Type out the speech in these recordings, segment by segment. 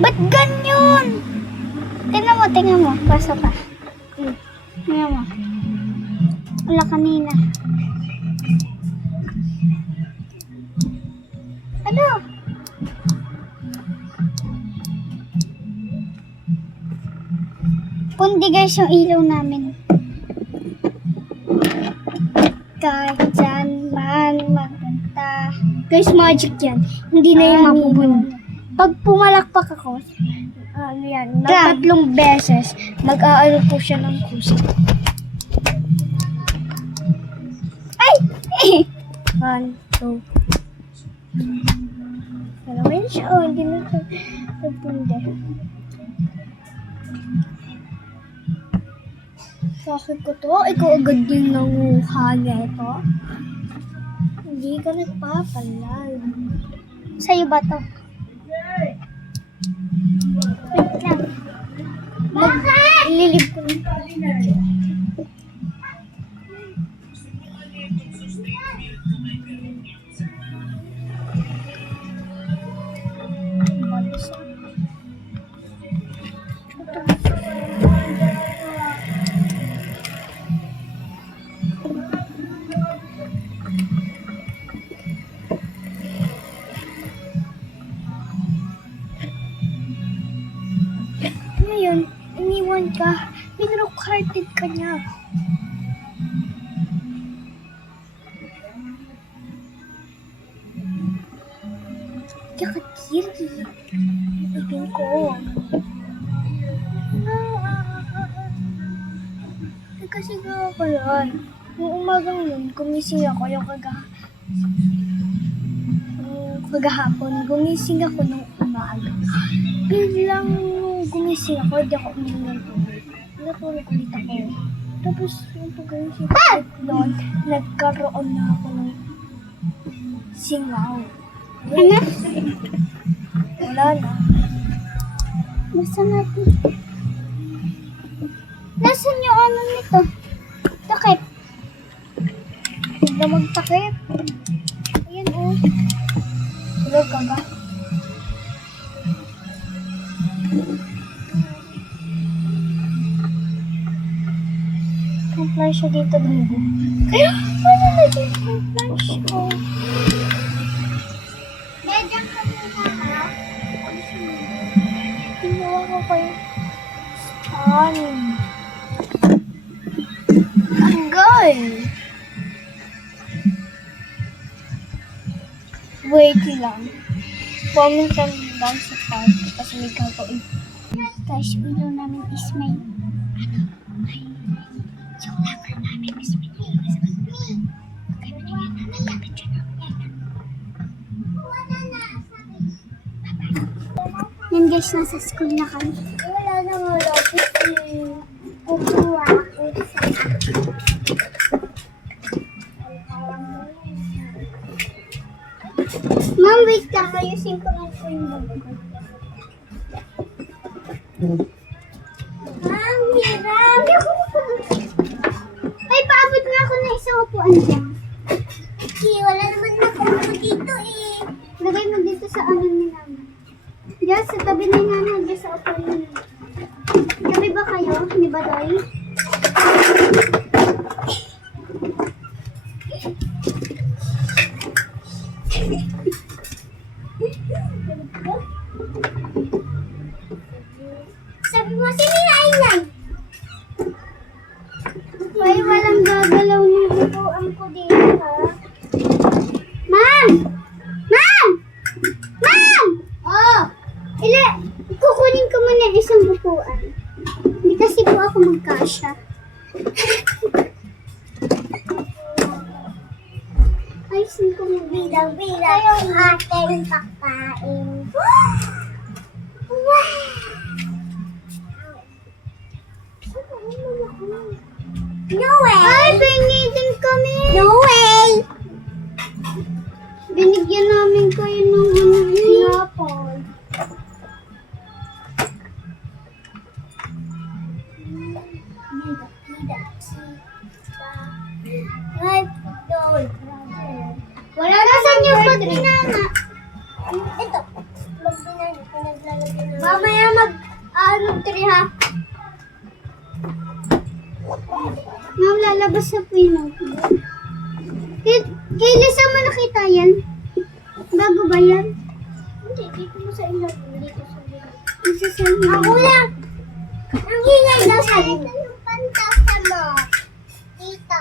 Ba't ganyan? Tingnan mo. Pasok ka. Tingnan mo. Wala kanina. Ano? Pundi guys yung ilaw namin. Kahit saan man magpunta. Guys, magic yan. Hindi na yung mapupuno. Pag pumalakpak ako, ano yan, ng 3 beses, mag-aano po siya ng kusa. Ay! 1, 2. Alam siya, hindi na ito nagpunde. Bakit ko to? Ikaw agad din nanguha nito. Hindi ka nagpapalag. Sa'yo ba to? Wait lang. Ililib ko na. Ngayon, iniwan ka. Pinrook-hearted ka niya. Yakatiri. Ibin ko. Kasi ako yun. Nung umagang yun, gumising ako yung kagahapon. Gumising ako nung umaga. Biglang gumising ako, hindi ako uminom ng tubig. Natulog ulit ako. Tapos yung pag-gumising ko doon, nagkaroon na ako ng singaw. Ano? Wala na. Nasaan natin? Nasaan yung ano nito? Takip. Huwag na magtakip. Ayan o. Tulog ka ba? Ang flash siya dito dito. Kaya, ano naging ang flash ko? Medyan ka muna ha? Ginawa ko kayo. Stunning. Tanggal. Wait lang. Pumunta lang sa park kasi may gagawin. Guys, yung ilaw namin is may yung lover namin is may okay, maningin na nagkapit siya na. Yan guys, nasa school na kami. Wala na nga lapis eh. Kukuha ako sa Ma'am, wait ka. Ayusin ko lang po yung bago. Ma'am, hirap. Ay, paabot nga ako na isang upuan dyan. Wala naman nakuha dito eh. Lagay mo dito sa ano ni Nana. Diyan, sa tabi ni Nana. Diyan sa upuan ni Nana. Tabi ba kayo? Ni Badoy? Sabi mo, sinilayan. Ay, walang gagalaw ng upuan ko dito, ha? Ma'am! Ma'am! Ma'am! Oh! Kukunin ko muna isang upuan. Hindi kasi po ako magkasya. Ay, saan ko magbilang-bilang yung ating pagkain. Wow! No way! Ay, binigyan kami! No way! Binigyan namin kayo ng pinapol. Wala na sa niyo pag binana. Ito. Pag binana, pinaglalagyan Mamaya mag-tree ha. Ma'am, lalabas na po yung notebook. Kay Lisa mo nakita yan? Bago ba yan? Hindi, dito mo sa inyo. Dito sa inyo. Dito sa inyo. Ako lang. Ang ingay daw sa inyo. Ito yung pantasa mo. Dito.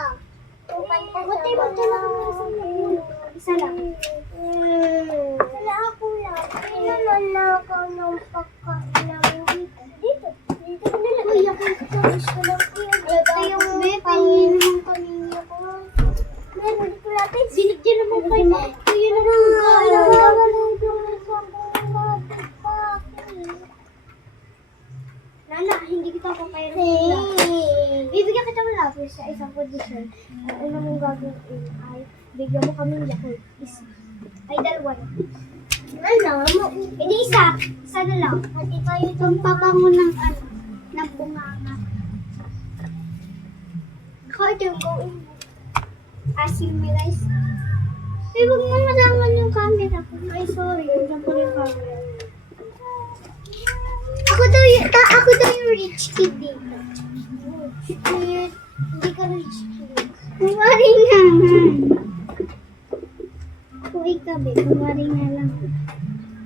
Yung pantasa mo. Butay mo lang. Isa lang. Wala ako lang. Kailan na ako ng pagkain namin dito. Dito. Dito ko nila. Uy, ako gusto lang ko yan. Ito yung pangin ng pamilya ko. Meron ko natin. Binigyan naman pa yun. Kaya naman Nana, hindi kita ko kayo bibigyan kita ng lapis sa isang condition. Ano mong gagawin ay bigyan mo kami ng yakult. Ay, dalawa na. Ano? Hindi isa. Isa na lang. At ikaw yung papango ng ng bunganga. Ako ito yung gawin mo. Asking me guys. Ay, huwag mo malaman yung camera ko. Ay, sorry. Huwag ko yung camera. Ako daw yung rich kid dito. Rich kid. Hindi ka rich kid. Kumari nga. Kung ikabi, kumari nga lang.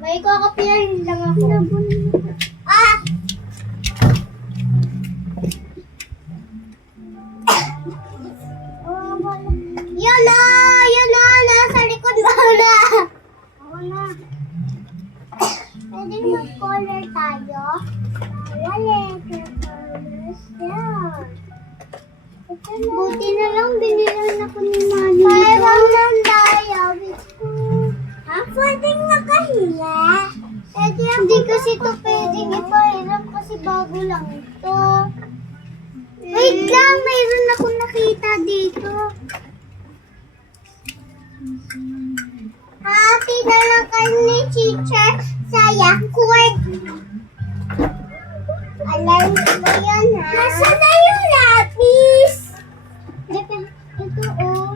May kakapiyahin lang ako. Ah! Yun na! Nasa likod mo na! Ako na. Pwede mag-color tayo? Buti na lang, binilan ako ni Mami. Parang lang tayo. Ha? Pwedeng nakahiya. Hindi kasi ito pwedeng ipahiram kasi bago lang ito. Wait lang, mayroon ako nakita dito. Happy na lang kayo ni teacher sa Yakult. Alam ko ba yun ha? Nasaan na yung lapis? Ito oh.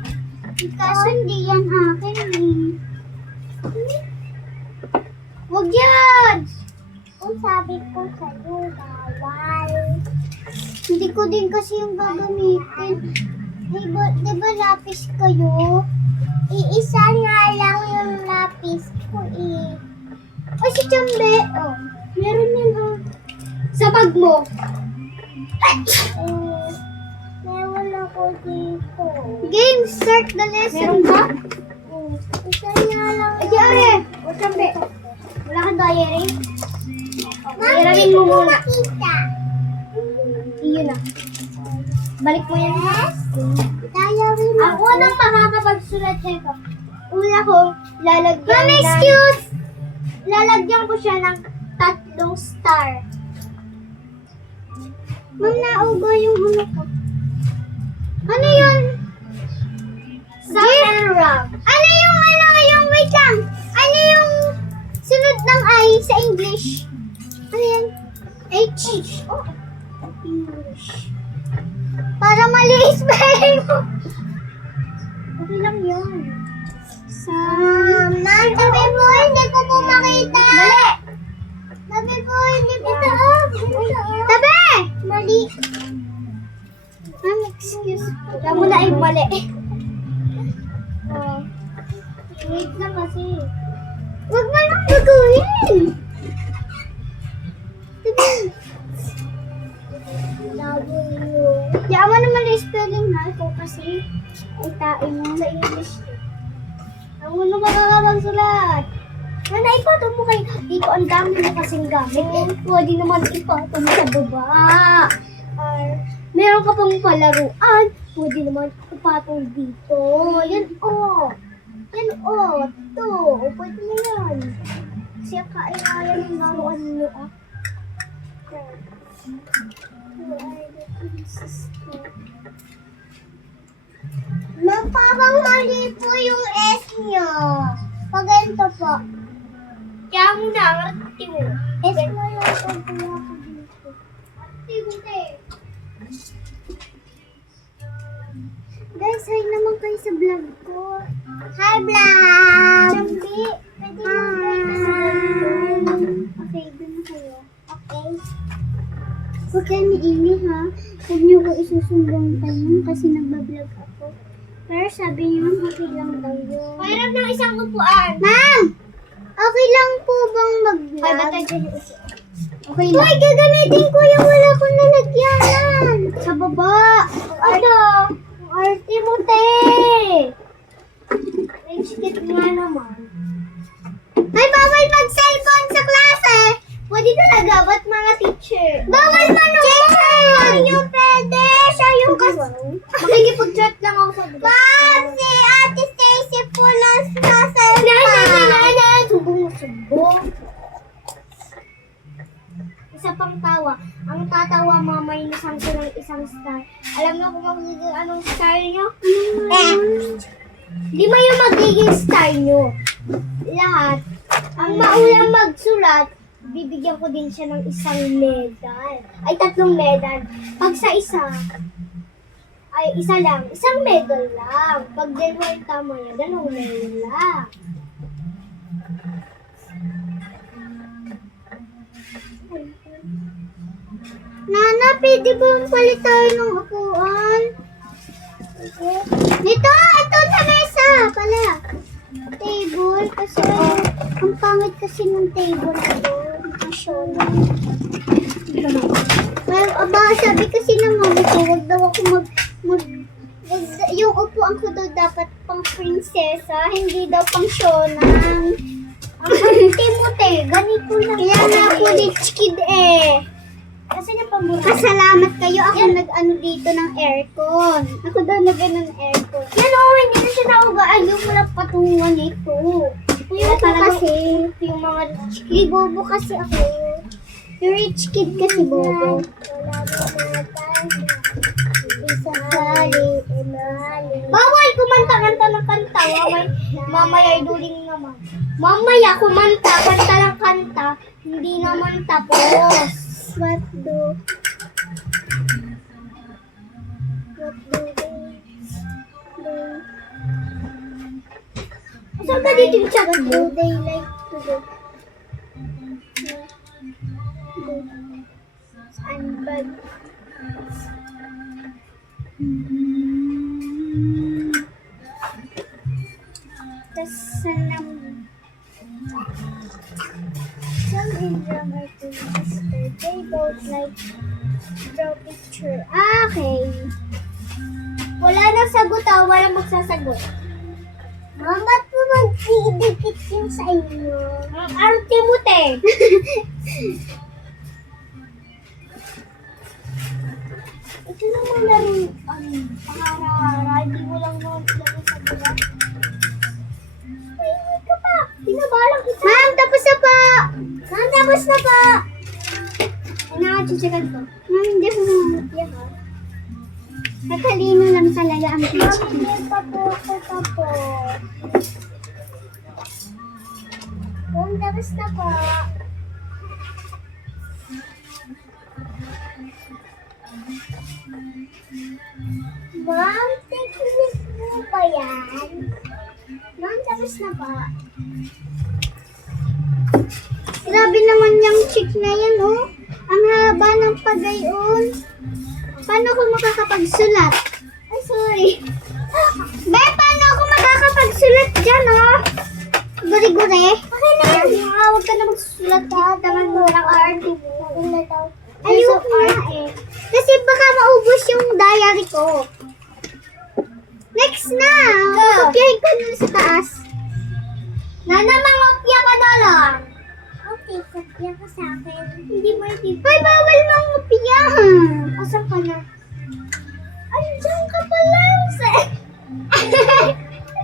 Kaso hindi yan akin eh. Huwag yan! Kung sabi ko sa'yo, bawal. Hindi ko din kasi yung gagamitin. Diba lapis kayo? Iisa nga lang yung lapis ko eh. Ay, si Chambe. Oh, meron yan oh. Sa bag mo. Meron ako dito. Game, start the lesson. Meron ka? Isa nga lang. Ay, di are. O, Chambe. Wala kang diary? Diaryin mo muna. Makita. Iyon na. Balik mo yan. Yes. Diary mo. Ako nang makakapagsulat sa'yo. Una ko, lalagyan ng... excuse! Lalagyan ko siya ng 3 star. Ma'am, nauga yung ulo ko. Ano yun? Summer Rock. Ano yung wait lang. Ano yung sunod ng I sa English? Ano yan? H. Oh. English. Para mali spelling mo. Okay lang yun. Ma'am, tabi po, hindi ko po makita. Mali. Tabi po, hindi ko tabi! Mali. Ma'am, excuse. Kaya mo na ay mali. Oh. Wait lang kasi. Huwag mo lang gagawin. Diyan mo naman yung spelling na. Ikaw kasi. Itain mo sa English. Ang ulo makakapagsulat. Nana, ipatong mo kayo. Dito ang dami mo kasing gamit. Pwede naman ipatong mo sa baba. Meron ka pang palaruan. Pwede naman ipatong dito. Yan o. Yan o. Ito. Pwede na yan. Kasi ang kaya-kaya ng laruan nyo ah. Parang mali po yung S nyo. Pag ganito po. Kaya mo na, arati mo. S mo lang pag wala ko dito. Arati mo Guys, hi naman kayo sa vlog ko. Hi vlog! Chambi, pwede mo kayo sa vlog ko. Okay, dun na kayo. susumbong tayo kasi nagbablog ako. Pero sabi niyo, okay lang daw yun. Mayroon ng isang upuan. Ma'am! Okay lang po bang mag-vlog? Ay, ba't nandiyan yung upuan? Okay lang. Uy, gagamitin ko yung wala kong lalagyanan. Sa baba. Ano? Ang arte mo, te. Ay, sikit nga naman. Ay, bawal mag-cellphone sa klase. Pwede talaga, ba't mga teacher? Bawal manood. Teacher! Yung pwede! Siya yung makikipag-chat lang ako sa baba. Ma'am, si Ate Stacy po lang nasa Subong. Isa pang tawa. Ang tatawa, mamainisan ko ng isang star. Alam niyo kung magiging anong star niyo? Di ba yung magiging star niyo? Lahat. Ang maulang magsulat, bibigyan ko din siya ng isang medal. Ay, 3 medal. Pag sa isa, ay isa lang. Isang medal lang. Pag dalawa yung tama niya, 2 medal lang. Nana, pwede ba palit tayo ng upuan? Dito, ito sa mesa pala. Table, kasi ang pangit kasi ng table ko. Nakasyon. Well, sabi kasi ng mami ko, wag daw ako yung upuan ko daw dapat pang prinsesa, hindi daw pang syonang. Ang arte mo, te. Ganito lang. Kaya nga ako rich kid eh. Kasi niya pamura. Pasalamat kayo, ako nag-ano dito ng aircon. Ako daw nag-ano ng aircon. Yan o, hindi na siya naugaan. Yung walang patungan nito. Yung kasi, Yung mga rich kid. bobo kasi ako. Yung rich kid kasi bobo. Bawal kumanta-kanta ng kanta. Mamaya ay duling naman. Mamaya kumanta, kanta ng kanta. Hindi naman tapos. What do they Saan ka dito yung chat What mo? do they like to do? Unbag. Tas sanam. Some Indian artists, they both like draw picture. Okay. Wala nang sagot ah, walang magsasagot. Mama, po mag-iidikit yun sa inyo. Ang arte mo, te. Ito naman laro, pakara-hara, hindi mo lang naman laro sa baba. Ay, ka pa. Pinabalang kita. Ma'am, tapos na po. Ma'am, tapos na pa. Ay, nakachichikan ko. Ma'am, hindi ko mamutya ha. Katalino lang talaga ang Ma'am, teacher. hindi pa po ako tapos. Ma'am, tapos na pa. Ma'am, technique mo ba yan? Ma'am, tapos na pa. Grabe naman yung chick na yan, oh. Ang haba ng pagayon. Paano ako makakapagsulat? Ay, sorry. Be, paano ako makakapagsulat dyan, oh? Guri-guri. Okay na yan. Huwag ka na magsusulat ha. Tangan mo ng art mo. Ayoko na eh. Kasi baka maubos yung diary ko. Next na. Kopyahin ko nun sa taas. Nana, mangopya ka na lang. Okay, kopya ka sa akin. Hindi mo itip. Hoy, bawal mangopya. Asan ka na? Andiyan ka pa lang,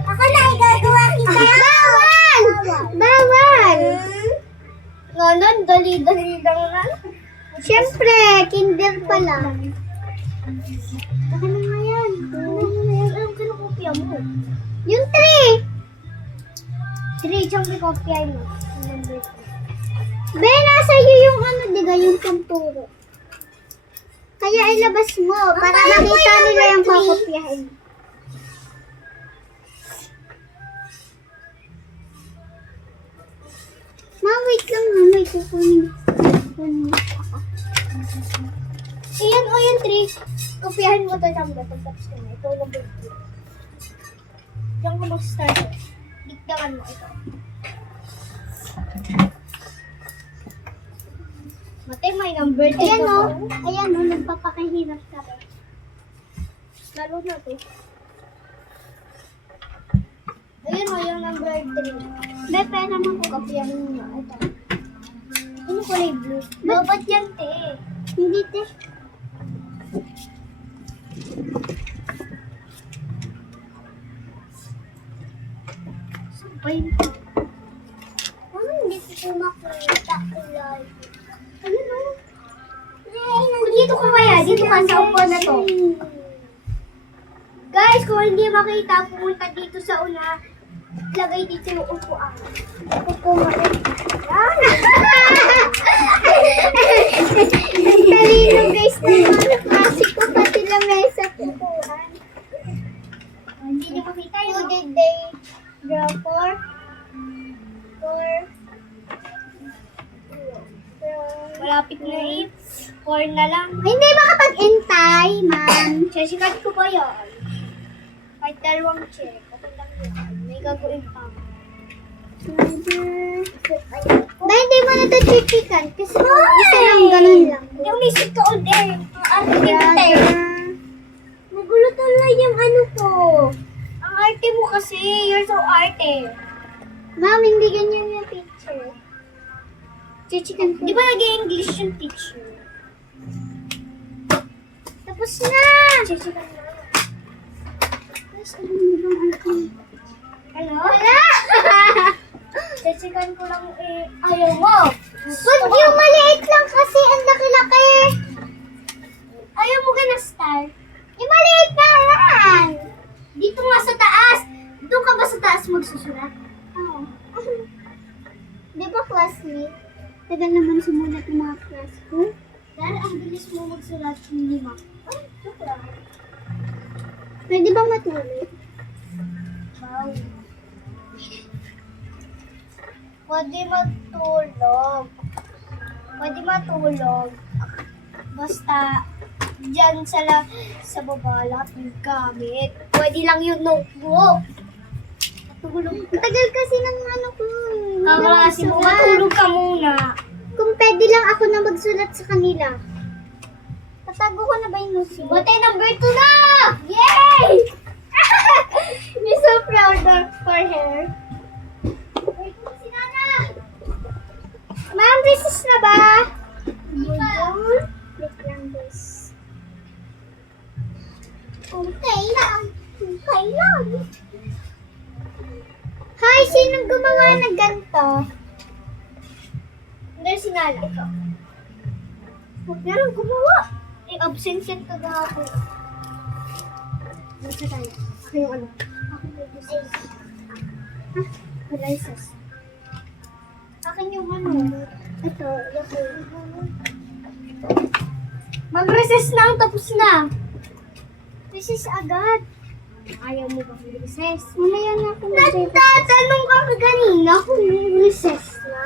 Ako na, igagawa kita. Bawal! Bawal! Ngayon, dali-dali lang na. Siyempre, kinder pa lang. Baka na nga yan. Anong kinukopya mo? Yung 3. 3, siyang may kopya mo. Be, nasa iyo yung ano, diga, yung panturo. Kaya ilabas mo para Ang makita tayo nila yung number three. kakopyahin. Ma, wait lang ha. May kukunin. Kukunin ako. Ayan o, yung 3. Kopiyahin mo ito number. Pagtapos ko na. Ito number 2. Diyan ka mag-start. Diktakan mo ito. Mate, may number 3 Ayan ka o. ba? Ayan o, nagpapakahirap ka ba? Lalo na to. Ayan o, yung number 3. Be, pera mo ko. Kopiyahin mo na. Ito. Ano kulay blue? Dapat yan, te. Hindi, te. Ay, Ano hindi ko makita kulay? ayun o. Kung dito ka kaya, dito ka sa upo na to. Guys, kung hindi makita, pumunta dito sa una. Lagay dito yung upuan. Upo mo rin. Yan. Talino guys na mga klase ko pati lamesa pupuan. Hindi niyo makita Who yun. did they draw for? Malapit na eh. 4 na lang. Hindi makapag-intay, ma'am. Sesikat ko ba yan? Kahit dalawang check. Okay lang yan. May gagawin pa. Dahil hindi mo na ito chichikan kasi isa lang ganun lang. Yung nisip ka ulit. Ang arte mo tayo. Nagulo tuloy yung ano ko. Ang arte mo kasi. You're so arte. Ma'am, hindi ganyan yung picture. Chichikan ko. Di ba nag-English yung teacher? Tapos na! Sesikat na. Guys, alam niyo bang ano? Ano? Wala! Sesikan ko lang eh. Ayaw mo. Wag yung maliit lang kasi ang laki-laki. Ayaw mo ka na star. Yung maliit na lang. Dito nga sa taas. Doon ka ba sa taas magsusulat? Oo. Di ba classmate? Tagal naman sumulat ng mga class ko. Dahil ang bilis mo magsulat ng 5. Ay, joke lang. Pwede ba matulog? Wow. Pwede matulog. Pwede matulog. Basta, dyan sa baba lahat ng gamit. Pwede lang yung notebook. Matulog Ang tagal kasi ng ano ko. Kaklase mo, matulog ka muna. Kung pwede lang ako na magsulat sa kanila. Tatago ko na ba yung notes mo? Batay number 2 na! Yay! You're so proud for her. Wait, si Nana! Ma'am, recess na ba? Hindi pa. Wait lang, guys. Okay lang. Okay lang. Hi, sinong gumawa ng ganito? Hindi si Nana. Ito. Huwag na lang gumawa. Eh, absent yan kagahapon. Basta tayo. Ako yung ano. Ako yung recess. Recess. Akin yung ano. Ito, yung Mag-recess na ang tapos na. recess agad. Ayaw mo ba mag-recess? Mamaya na ako mag-recess. Nagtatanong ka kanina kung recess na.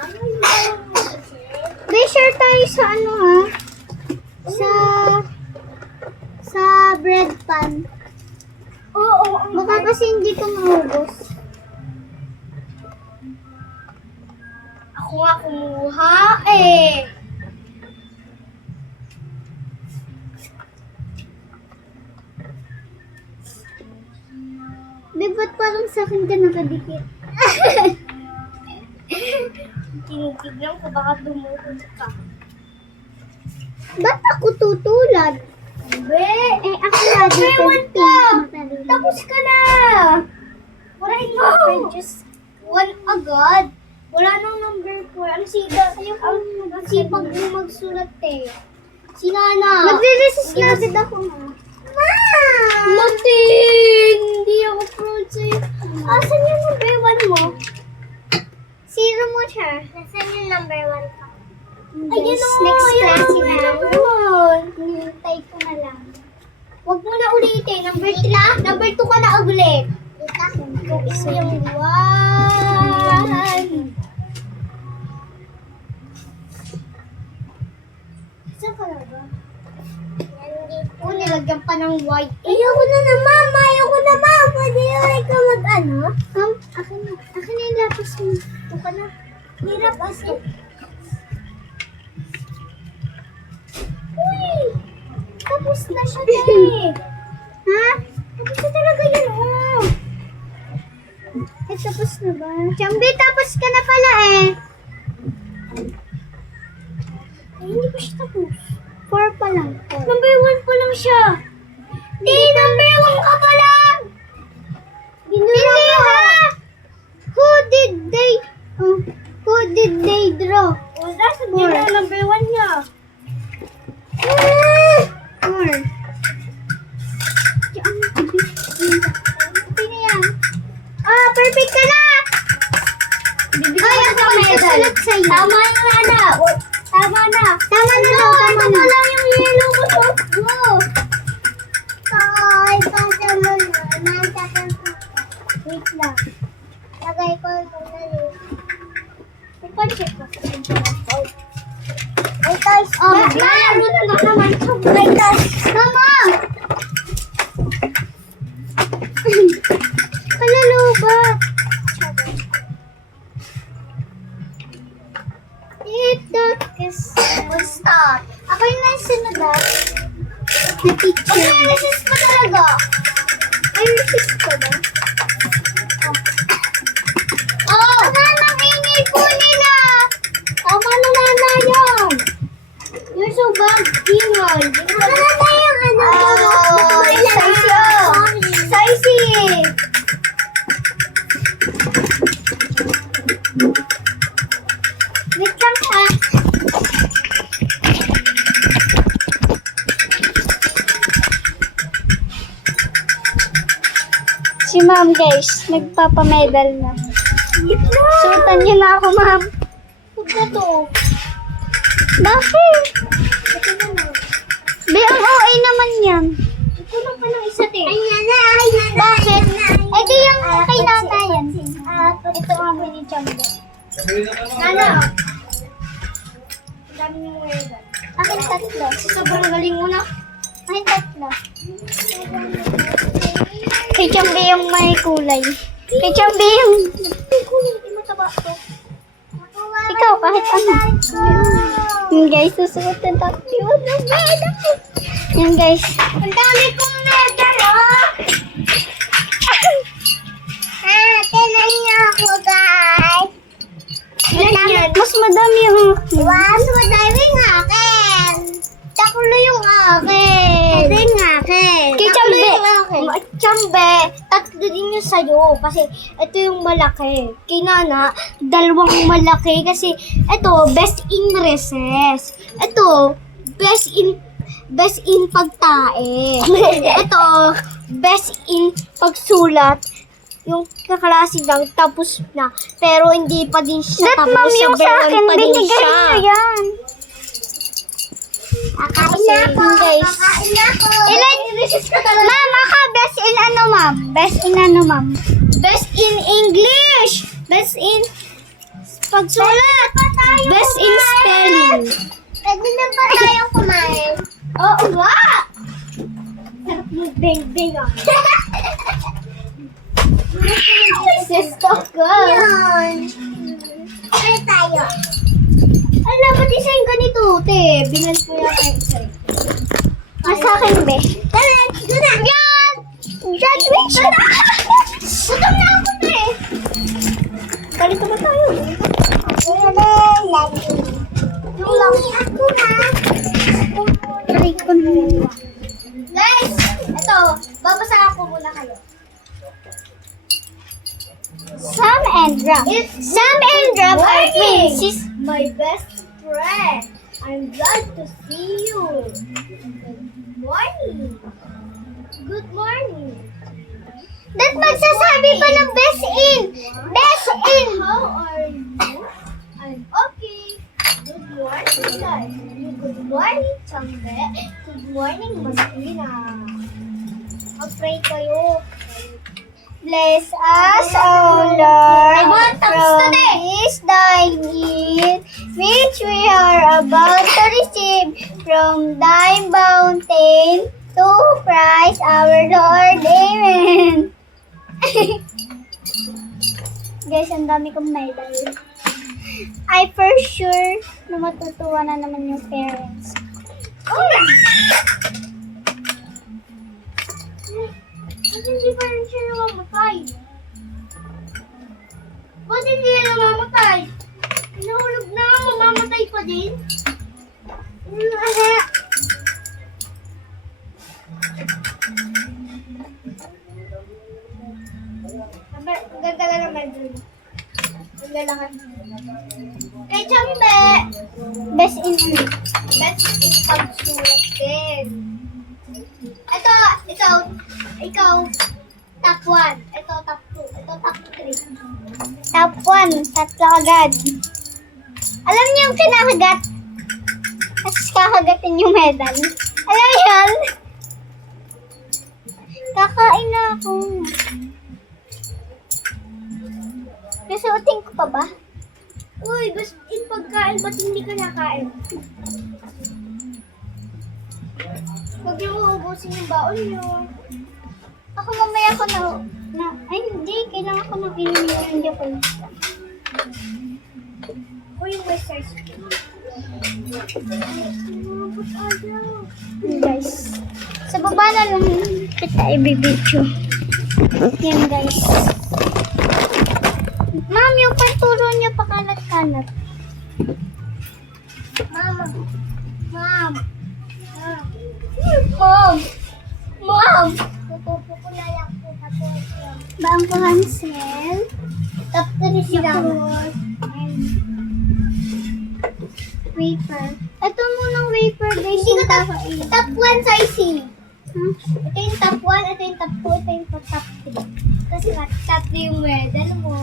Be, share tayo sa ano ha? Sa bread pan. Oo, Baka kasi hindi ko maubos. Ako nga kumuha eh. Be, ba't parang sa akin ka nakadikit? Tinitignan ko baka dumulog ka. Ba't ako tutulad? Be, Eh, ako lagi May kong one pink ka! matalino. tapos ka na. Warahin mo. Just one agad. Wala nang number 4. Ang sipag mo magsulat eh. Si Nana. Magre-resist na agad ako ha. Matin! Hindi ako proud sa'yo. Asan yung number 1 mo? Zero mo siya. Nasaan yung number 1 ka? Guys, o, next yung class number na. 1. Hinihintay ko na lang. Huwag mo na ulitin. Number 3. Number 2 ka na ulit. Kung isa yung 1. Saan ka na ba? ng white. Ayoko na naman. Pwede yung ikaw mag-ano? Akin na yung lapis mo. Ito ka na. Hirap asin. Uy! Tapos na siya, eh. Ha? Tapos na talaga yun, oh. Tapos na ba? Chambi, tapos ka na pala, eh. Ay, hindi pa siya tapos. 4 pa lang. Number 1 pa lang siya. Di, number 1 ka pa lang. Hindi ha! Who did they draw? Wala, sabihin na number 1 niya. 4. Okay na yan. Perfect ka na! Ay, ako magsusulat sa'yo. Tama na, Nana. Tama na. Tama na daw. Tama na. Wala yung yellow mo. Go. Ay, pasa mo na. Wait lang. Lagay ko ito na rin. Ipan-check ko. Ay, guys. Bayan mo na naman. Ay, guys. Mama! Palalubat. Start. Ako yung naisunod ah. Na-teacher. Okay, resist pa talaga. Ay, resist pa ba? Oh! Tama ng ingay po nila! Tama na Nana yan! You're so bad, ingay. Tama na yung ano. Oh, Saisi! Wait lang ha. Si ma'am guys, nagpapamedal na. Sutan niyo na ako ma'am. Huwag na to. Bakit? Ito naman. Be, ang OA naman yan. Ito lang pa ng isa te. Ay nana. Bakit? Ay di yung kay nana yan. Ito ang mini chamber. Nana. Ang dami yung medal. Akin 3. Sobrang galing mo na. Akin 3. Kay Chambi yung may kulay. Kay Chambi yung... May kulay, hindi mataba ito. Ikaw, kahit ano. Yung guys, susuot na tayo ng medal. Yung guys. Ang dami kong medal, oh! Tinan niyo ako, guys. Mas madami yung... Mas madami yung akin. Takulo yung akin. Ito yung akin. Kay Chambe. Chambe, 3 din yung sa'yo. Kasi ito yung malaki. Kay Nana, 2 malaki. Kasi ito, best in recess. Ito, best in pagtae. Ito, best in pagsulat. Yung kaklase lang, tapos na. Pero hindi pa din siya tapos. Ma'am, yung sa akin, binigay niyo yan. Kakain na ako, guys. Kakain na ako. Ma'am, ako, best in ano, ma'am? Best in ano, ma'am? Best in English. Best in pagsulat. Best in spelling. Pwede na ba tayong kumain? Oo, nga. Sarap mo, beng-beng ah. Sisto ko. Yan. Kaya tayo. Alam, ba't design ganito, te? Binal ko yata yung isa. Sa akin, be. Yan! Graduation! Gutom na ako, te. Palito ba tayo? Yung lang ako, ha? Try ko na. Guys, ito. Babasa ako muna kayo. Sam and Rob. Sam and Rob are twins. She's my best friend. I'm glad to see you. Good morning. Good morning. Ba't magsasabi pa ng best in? Best in! How are you? I'm okay. Good morning, guys. Good morning, Chambe. Good morning, Martina. Mag-pray kayo. Bless us, O Lord, from this thy gift, which we are about to receive from thy bounty. to Christ our Lord. Amen. Guys, ang dami kong medal. I for sure na matutuwa na naman yung parents. Ba't hindi pa rin siya namamatay? Ba't hindi siya namamatay? Nahulog na, mamamatay pa din. Ganda na naman dun. Ganda lang. Kay Chambe! Best in pagsulat din. Ikaw, top 1. Ito, top 2. Ito, top 3. Top 1, tatlo agad. Alam niyo yung kinakagat? Tapos kakagatin yung medal. Alam niyo yun? Kakain na ako. Nasuotin ko pa ba? Uy, gusto yung pagkain, ba't hindi ka nakain? Huwag niyo uubusin yung baon niyo. Ako mamaya ko ay hindi, kailangan ko nang inumin yung Japan. Uy, yung westers. Guys, sa baba na lang kita ibibidyo. Yan guys. Ma'am, yung panturo niya pakalat-kalat. Mama. Ma'am. Mom! Tutupo ko na lang po tapos yun. Bangko Hansel. Top 3 siya. And wafer. Ito munang wafer guys. Hindi ko top 1 sa IC. Huh? Ito yung top 1, ito yung top 2, ito yung top 3. Kasi top 3 yung medal mo.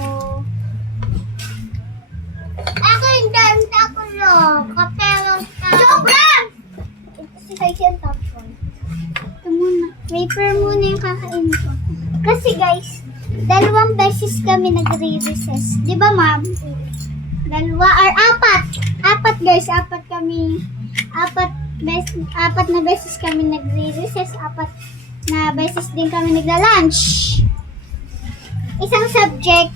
Ako yung danta ko lang. Kapero ka. Sobrang! Ito si Saisi yung top 1. Ito muna. Wafer muna yung kakain ko. Kasi guys, 2 beses kami nagre-recess. Di ba ma'am? 2 or 4. 4 guys, 4 kami. 4 na beses kami nagre-recess. 4 na beses din kami nagla-lunch. Isang subject,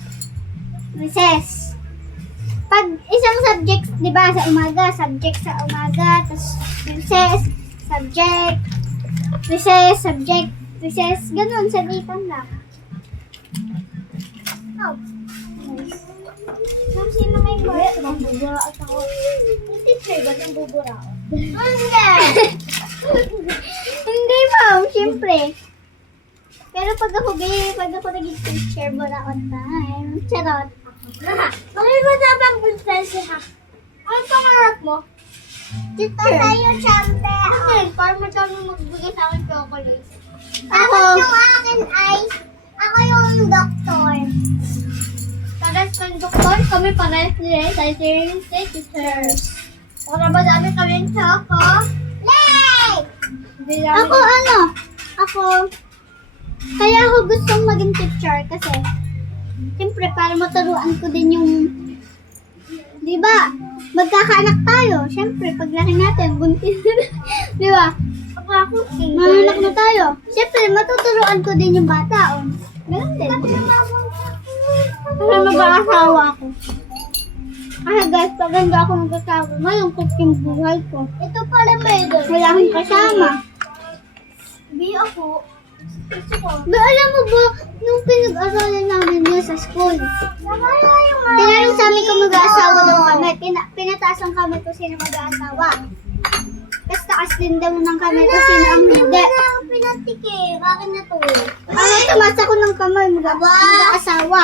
recess. Pag isang subject, di ba, sa umaga, tapos recess, subject, recess, subject, recess, ganun, sabitan lang. Oh, nice. Ma'am, sino may boy? Bubura at ako. Yung teacher ba ng bubura ako? Hindi! Hindi, ma'am, syempre. Pero pag ako naging teacher, wala on time. Charot. Bakit mo sabang prinsesa ha? Ano pangarap mo? Teacher. Tayo, syempre. Okay, para matalo magbigay sa akin chocolate. Tapos yung akin ay, ako yung doktor. Parehas kang doktor, kami parehas din. Tayo yung teachers. Para ba dami kami yung choco? Lay! Ako, kaya ako gustong maging teacher kasi siyempre para maturuan ko din yung, di ba, magkakaanak tayo. Siyempre, paglaki natin, buntis na, di ba? Mamanak na tayo. Siyempre, matuturuan ko din yung bata. Ganun din. Para mag-aasawa ako. Kaya guys, pag hindi ako mag-asawa, malungkot yung buhay ko. Ito pala medal. Wala akong kasama. Ako. Alam mo ba, nung pinag-aralan namin yun sa school, tinanong sa amin kung mag-aasawa daw kami. Pinatasan kami kung sino mag-aasawa. Tapos taas din daw ng kami kung sino ang hindi. Wala ako pinatike. Bakit na to? Tumasa ko ng kamay, mag-aasawa.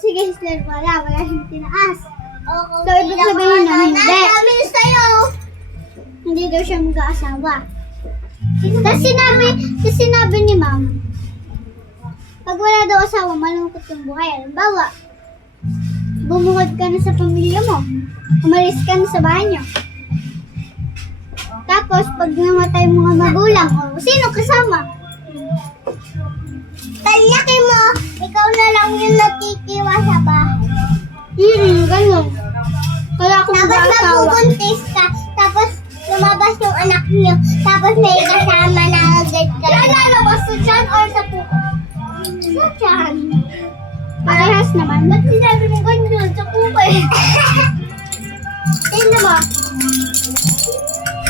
Sige, Hisler, wala siyang tinaas. So, ibig sabihin na hindi. Hindi daw siya mag-aasawa. Tapos sinabi ni ma'am, pag wala daw asawa, malungkot yung buhay. Halimbawa, bumungod ka na sa pamilya mo, umalis ka na sa bahay niyo. Tapos, pag namatay mga magulang, sino kasama? Talyakin mo, ikaw na lang yung natitiwa sa bahay. Ganun. Kaya ako mag-aasawa. Tapos mabubuntis ka, tapos lumabas yung anak niyo, tapos may kasama na or sa puko? Sa tiyan. Parehas naman. Ba't sinabi mo ganyan? Sa puko eh. Tingnan mo.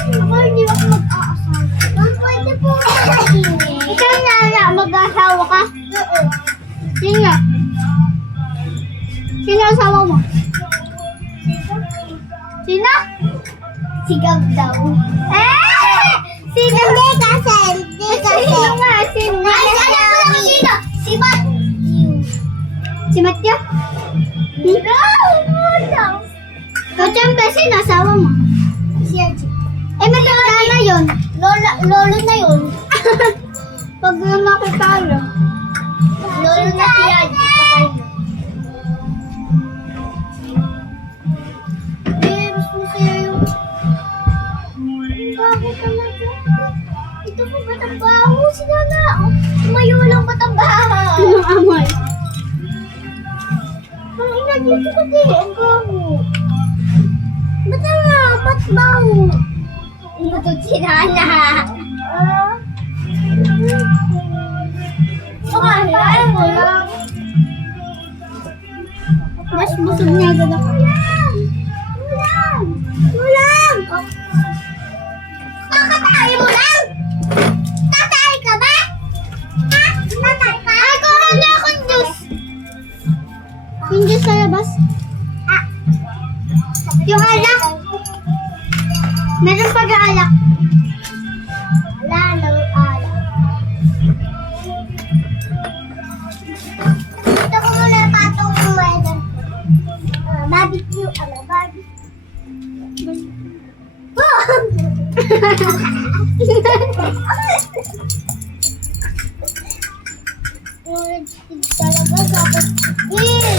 Ako hindi ako mag-aasal. Pwede po ako Ikaw na mag-asawa ka? Oo. Sino? Sino asawa mo? Sino? Sigab daw. Sino? Hindi kasi. Sino nga? Sino nga? Ay, alam ko naman sino. Si Matthew. Si Matthew? No! Siyempre, sino asawa mo? Si Archie. Eh, matanda na yun. Lolo na yun. Pag lumaki tayo. Lolo na si Archie. Eh, mas masaya yung... Bakit talaga? Ito po batambaho. Sila na. Tumayo lang batambaho. Anong amoy? Ang ina dito kasi. Ang baho. Ba't nga? Ba't baho? Inutod si Nana. Baka alam mo lang. Mas busog niya agad ako. Ulam! Kakatay mo lang! Tatay ka ba? Ha? Tatay ka? Ay, kuha na akong juice. Yung juice sa labas. Yung alak. Meron pag-aalak. Wala nang alak. Ito ko muna patong yung weather. Barbecue. Barbecue. Talaga dapat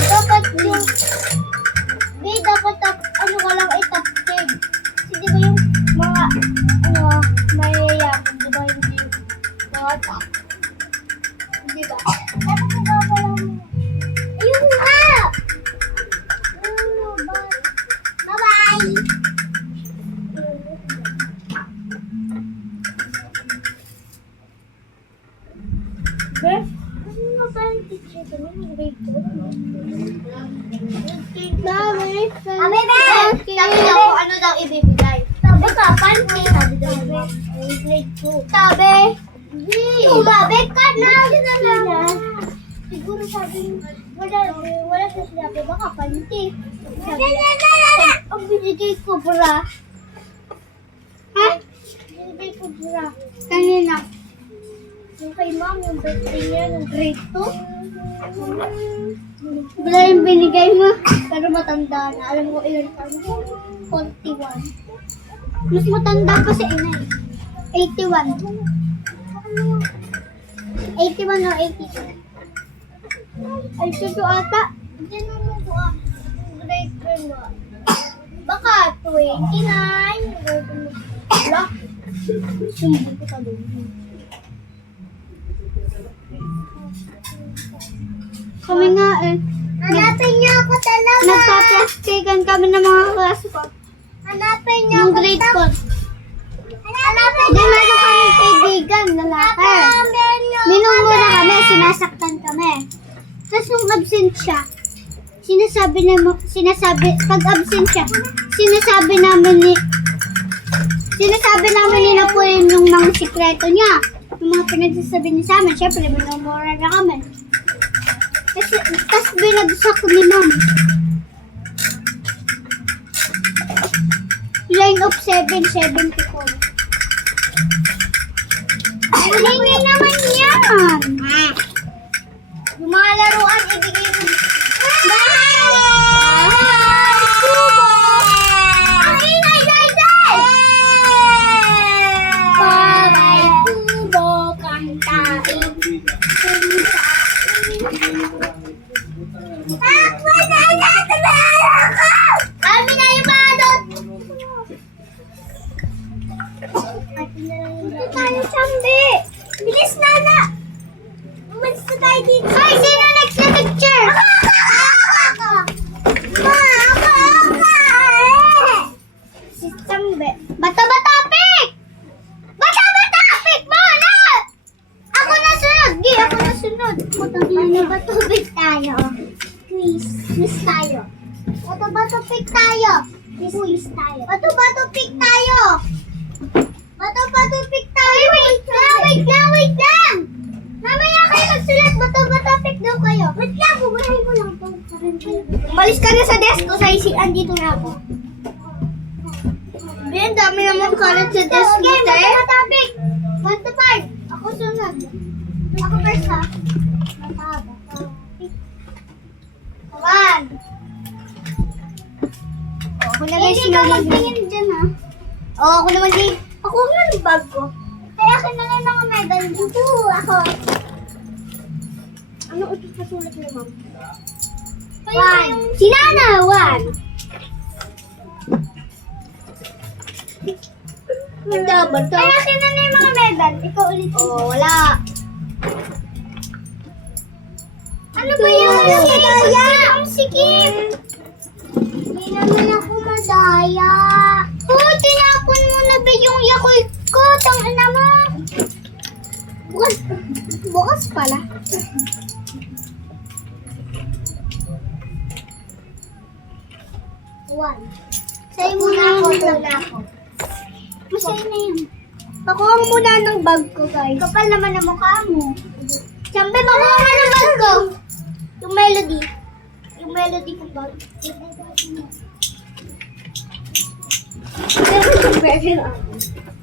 dapat yung dapat ano ka lang itaptig. Kasi di ba yung mga mayayapin, di ba hindi mga tap. Di ba? Dapat ikaw ka lang. Ayun nga! Bye-bye! Beth? Ano nga ba yung teacher ko? Yung grade 2? Mami, Sabi, Beth! Sabi daw kung ano daw ibibigay. Sabi ka, panty. Sabi daw, yung grade 2. Sabi, tumabi ka na. Siguro sabi, wala siya sinabi, baka panty. Sabi, ang binigay ko, bra. Ha? Binigay ko, bra. Kanina. Yung kay ma'am, yung birthday niya, yung grade 2. Wala yung binigay mo. Pero matanda na. Alam ko ilan pa. 41. Mas matanda pa si inay. 81. 81 o 82. Ay, suso ata. Hindi naman ko grade 1 ba? Baka 29. Wala. Sumbi ko sa doon. Kami nga eh. Hanapin niyo ako talaga. Nagpa-plastikan kami ng mga klase ko. Hanapin niyo Yung ako. grade ko. Hanapin Hindi, niyo meron kami kaibigan, lalaki. Hanapin niyo. Minumura kami, sinasaktan kami. Tapos nung absent siya, pag absent siya, sinasabi namin ni Napoleon yung mga sikreto niya. Yung mga pinagsasabi niya sa amin, syempre, minumura na kami. Tapos binagsak ni ma'am. Line of 774. Huli niya naman yan. Yung mga laruan, ibigay mo. Ang ingay, Dayday! Babay, kubo, kantain. Kami na yung balot! Ito tayo, Chambi! Bilis, Nana! quiz tayo. Bato-bato pick tayo. Quiz tayo. Bato-bato pick tayo. Bato-bato pick tayo. Wait lang. Mamaya kayo magsulat. Bato-bato pick daw kayo. Wait lang, buburahin ko lang ito. Umalis ka na sa desk ko. Andito na ako. Bien, dami naman kalat sa desk mo, te. Bato-bato pick. 1 to 5. Ako sunod. Ako first, ha? Bato-bato pick. 1. Ako na guys, Hindi ka magtingin dyan, ha? ako naman din. Ako nga yung bag ko. Kaya akin na lang mga medal dito. Ako. Ano ito pasulat ni ma'am? 1. Si Nana, 1. Dapat to. Kaya akin na yung mga medal. Ikaw ulit. Wala. Ano ba yung madaya? Ang sikip. Hindi naman ako madaya. Oh, tinapon mo na ba yung Yakult ko? Tangina mo. Bukas pala. Sa'yo muna ako. Masaya na yun. Pakuha muna ng bag ko, guys. Kapal naman ang mukha mo. Siyempre, pakuha ka ng bag ko. Yung melody. Yung melody kong bag. Pero yung bag niya.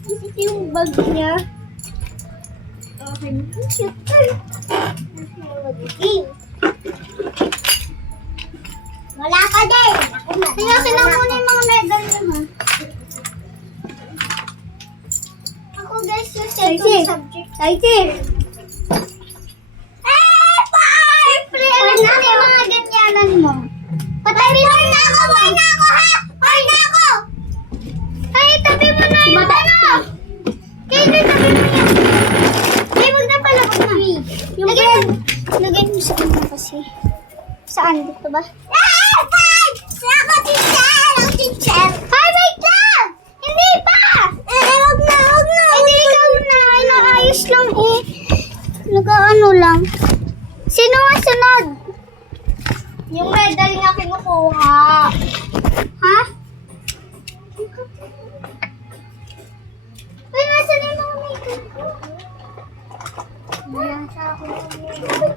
Ito yung bag niya. Okay. Cute. Wala ka din. Kaya akin na muna yung mga medal mo, ha? Ako guys, yung second subject. Taiti. Pre, alam na yung mga ganyanan mo. Patabi na ako, ha? Hoy na ako! Ay, tabi mo na yung ano! Kaya tabi mo yan. Ay, huwag na pala, huwag na. Yung Lagyan mo sa ano kasi. Saan? Dito ba? Ako, teacher! Ay, wait lang! Hindi pa! Huwag na! Hindi, ikaw na. Ay, naayos lang eh. Nag-ano lang. Sino ang sunod? Yung medal nga kinukuha. Ha? Uy, nasa na yung mga makeup ko? Nasa ako na yung makeup.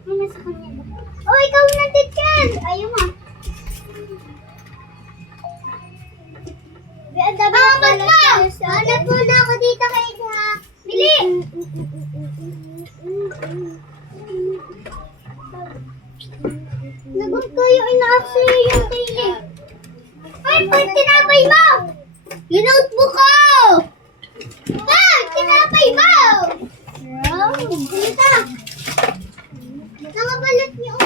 Ay, nasa kanya ba? Oh, ikaw na, teacher! Ayun ha. Ba't mo? Hanap muna ako dito kay ha. Bili! Lagot kayo, ina-action yung daily. Ay, pag tinapay mo! Yung notebook ko! Pag tinapay mo! Dito! Nakabalot niyo.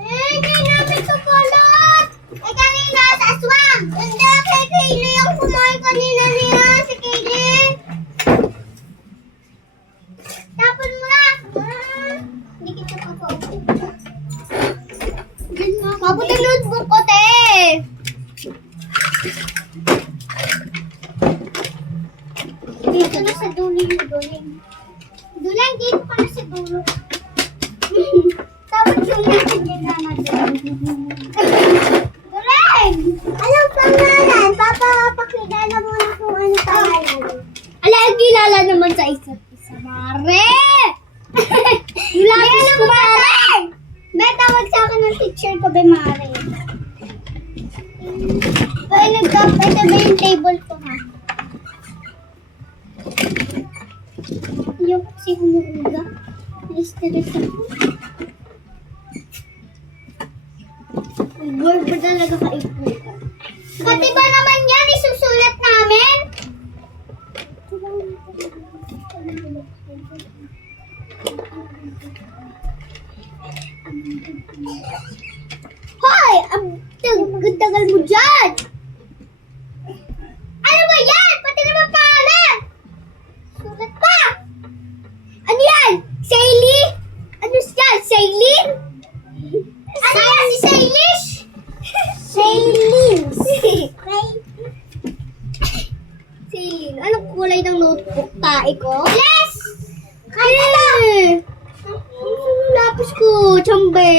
Hindi namin ito balot! Kanina sa aswang! Hindi, kay Kaylee yung kumain kanina niya. Si Kaylee! Tapon mo na! Hindi kita papaupo. Mabot ang notebook ko, te. Dito na sa dulo yung duling. Duling, dito ka na sa dulo. Tapos yung natin yung naman duling! Anong pangalan? Papakilala mo na kung ano pangalan. Ang kilala naman sa isa't isa, Mare! Yung lapis ko, Mare! May tawag sa akin ng teacher ko, Bemare. Ay, ito ba yung table ko, ha? Yung kasi humuuga. Na-stress ako. Board ba talaga kaiputan? Pati ba naman yan, isusulat namin? Hoy! Ang tagal mo dyan! Ano ba yan? Pati naman pangalan! Sulat pa! Ano yan? Saily? Ano yan? Sailin? Ano yan? Si Sailish? Sailins. Sailin. Anong kulay ng notebook? Tae ko? Yes! Kaya! Ang lapis ko. chambe.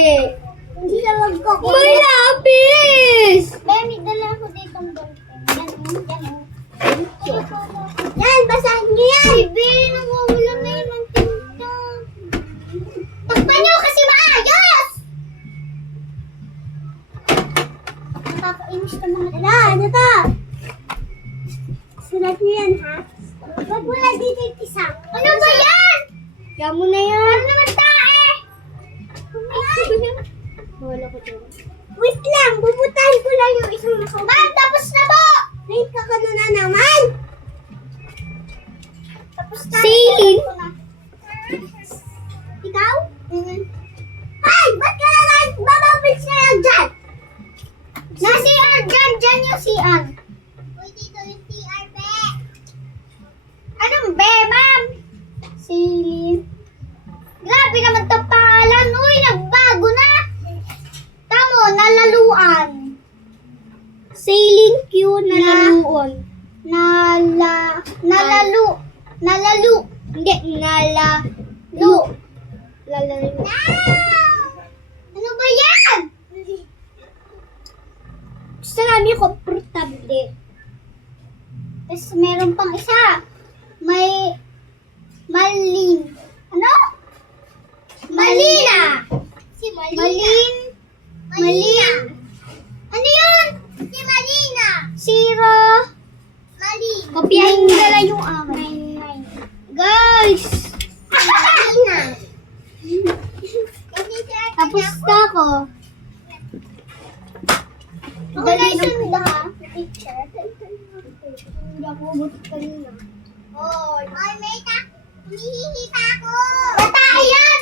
Hindi na magkukunin. May lapis! May dala ako dito ng ballpen. Yan, basahin niyo yan. Si Bill, nawawala na yun ng tinta. Takpan niyo kasi maayos! Nakakainis na mga ano to? Sulat niyo yan, ha? Wag mo lang dito yung isa. Ano ba yan? Kaya mo na yan. Ano naman tae? Wala ko to. Wait lang, bubutahin ko lang yung isang nakaupo. Ma'am, tapos na po! Late ka na naman! Tapos na. Celine? Ikaw? Ay! Ba't ka na lang? Bababits na lang dyan! Na CR dyan! Dyan yung CR. Uy, dito yung CR, be! Anong be, ma'am? Celine. Grabe naman itong pangalan. Uy, nagbago na! Tamo, nalaluan. Sailing Q na laluon. Nalalu. Hindi, nalalu. Lalalu. Ano ba yan? Gusto namin komportable. Tapos meron pang isa. May Malin. Ano? Malina. Si Malin. Malina. Ano yun? Si Malina. Zero. Malin. Kopyahin nyo na lang yung akin. Guys! Malina. Tapos na ako. Dali ng ha? Picture. Hindi ako ubot kanina. Oh, ay, Meta. Humihihi pa ako. Batae yan!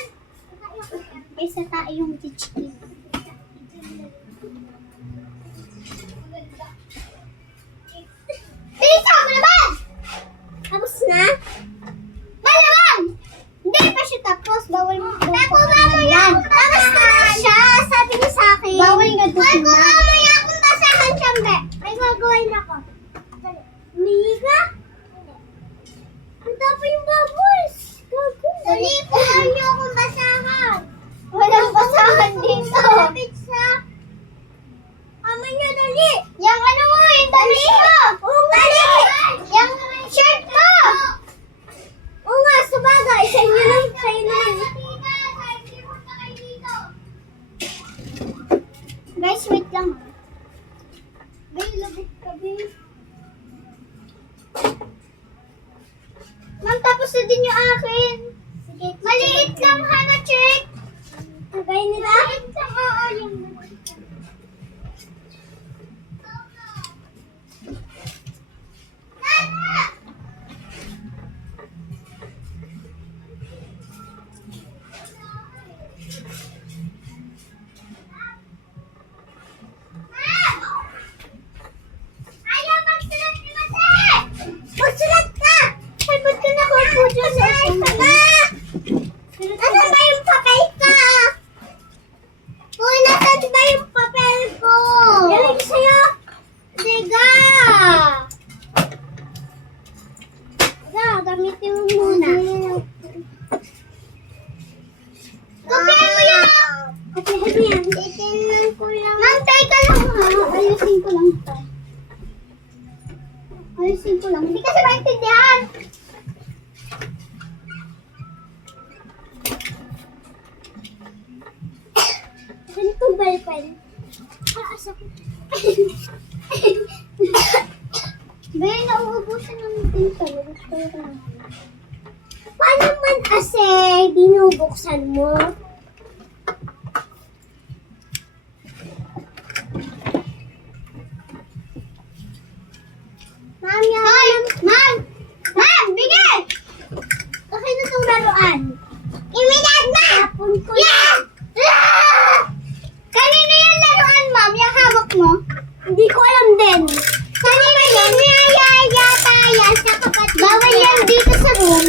Ay, sa tayo yung chichiki. Bilisan mo naman! Tapos na? Ba naman? Hindi pa siya tapos. Bawal mo. Yan. Tapos na siya. Sabi niya sa akin. Bawal nga Ay, doon kung na. mamaya akong basahan siyang be. May gagawin ako. Umihi ka? Ang tapa yung bubbles. Dali, pulaan niyo akong basahan. Walang basahan dito. Lapit sa... Kamay niyo, dali. Yang ano mo, yung dali mo. Oo, dali. Yang shirt mo. Oo nga, sabagay. Sa inyo lang, sa inyo lang. Guys, wait lang. Bay, labit ka, bay. Ma'am, tapos na din yung akin. Sige, maliit lang, Hana, check. Kagaya nila. Maliit lang, oo, yung... Ayaw magsulat ni Mate! Magsulat ka! Ay, ba't ka nakaupo dyan sa Ano ba yung papel ka? Uy, nasan ba yung papel ko? Yan, sa'yo. Diga! Gamitin mo muna. Kopyahin mo yan! Kopyahin mo yan. Titingnan ko lang. Ma'am, teka lang ha. Ayusin ko lang ito. Ayusin ko lang. Hindi kasi maintindihan. Ganito ballpen. Asa ko. Bay, nauubusan ng tinta. Gusto ko lang. Paano man kasi binubuksan mo? Ma'am, yan. Ma'am! Ma'am, bigay! Okay na itong laruan. Imidad na! Tapon ko. Yeah! Ah! Kanino yung laruan, ma'am? Yung hawak mo? Hindi ko alam din. Kanino yan? Yata yan sa kapatid. Bawal yan dito sa room.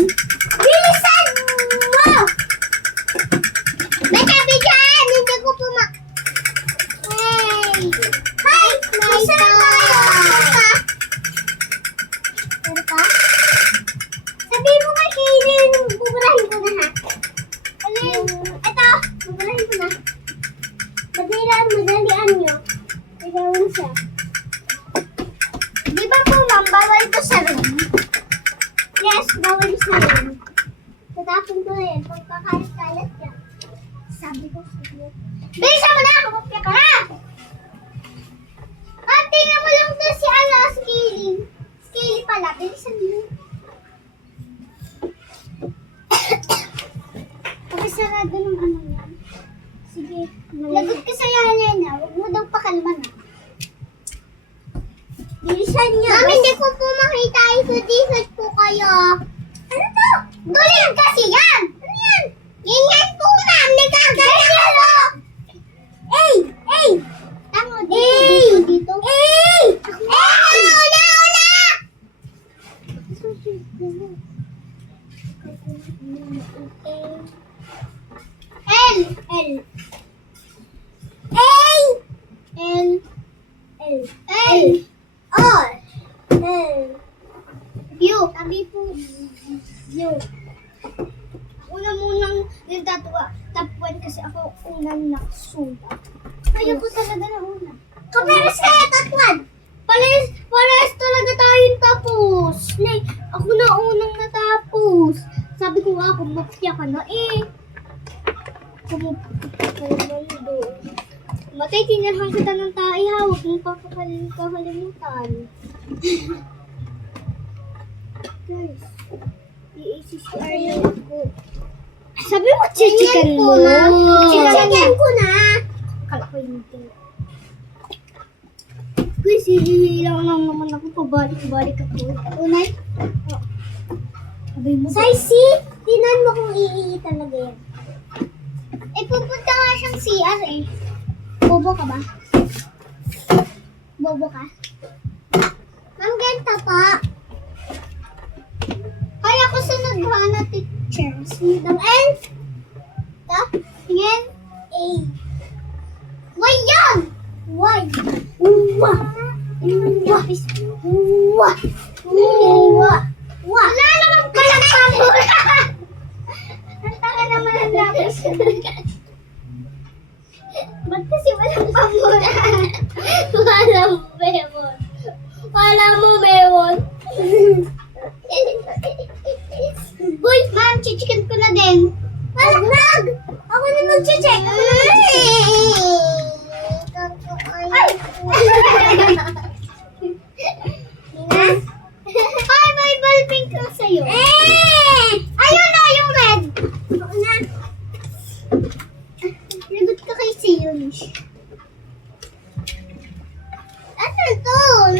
Bilisan mo! madalian nyo. Igawin siya. Di ba po, ma'am, bawal ito sa room? Yes, bawal sa room. Tatapon ko na yan, pagkakalit-kalit yan. Sabi ko sa iyo. Bilisan mo na! Kumupya ka na! Ah, tingnan mo lang doon si Scaling. Scaling pala, bilisan mo. Pakisarado ng ano yan. Sige. Lagot ka sa yahan na. Huwag mo daw pakalman na. Bilisan niya. Mami, hindi ko po makita. Isod-isod po kayo. Ano to? Duling kasi yan. Ano yan? Yan po, ma'am. Nagagaya ko. Ay! Ay! Tama dito. Dito. Ay! Ay! Una! L. L. A. L. L. L. R. L. U. Sabi po. U. Ako na munang nagtatawa. Top 1 kasi ako unang nakasulat. Ayoko talaga na una. Kapares kaya top 1. Pares talaga tayong tapos. Nay, ako na unang natapos. Sabi ko nga, kumupya ka na eh. Kumupya ka naman doon. Matay, tinarhan kita ng tae ha. Huwag mong kakalimutan. Guys, i-ACCR lang ako. Sabi mo, chichikan mo. Chichikan ko na. Kala ko hindi. Guys, hihilang lang naman ako. Pabalik-balik ako. Unay? Sabi mo. Say, see? Tinan mo kung iihi talaga yan. Eh, pupunta nga siyang CR eh. Bobo ka ba? Bobo ka? Ma'am, ganito po. Kaya ako sunod na teacher. Sunod ang L. Ta? Tingin? A. Y yan! Y. Uwa. Uwa. Uwa. Uwa. Wala naman palang pamura. Ang taka naman ang lapis. Ba't kasi walang pamura? Walang memon. Wala mo memon. Uy, ma'am, chichikin ko na din. Wag! Ako na mag-check. Ay! Ay, may ballping ka sa'yo. Ayun na, yung red. Oo na. Lagot ka kay Silish. Ano to? 9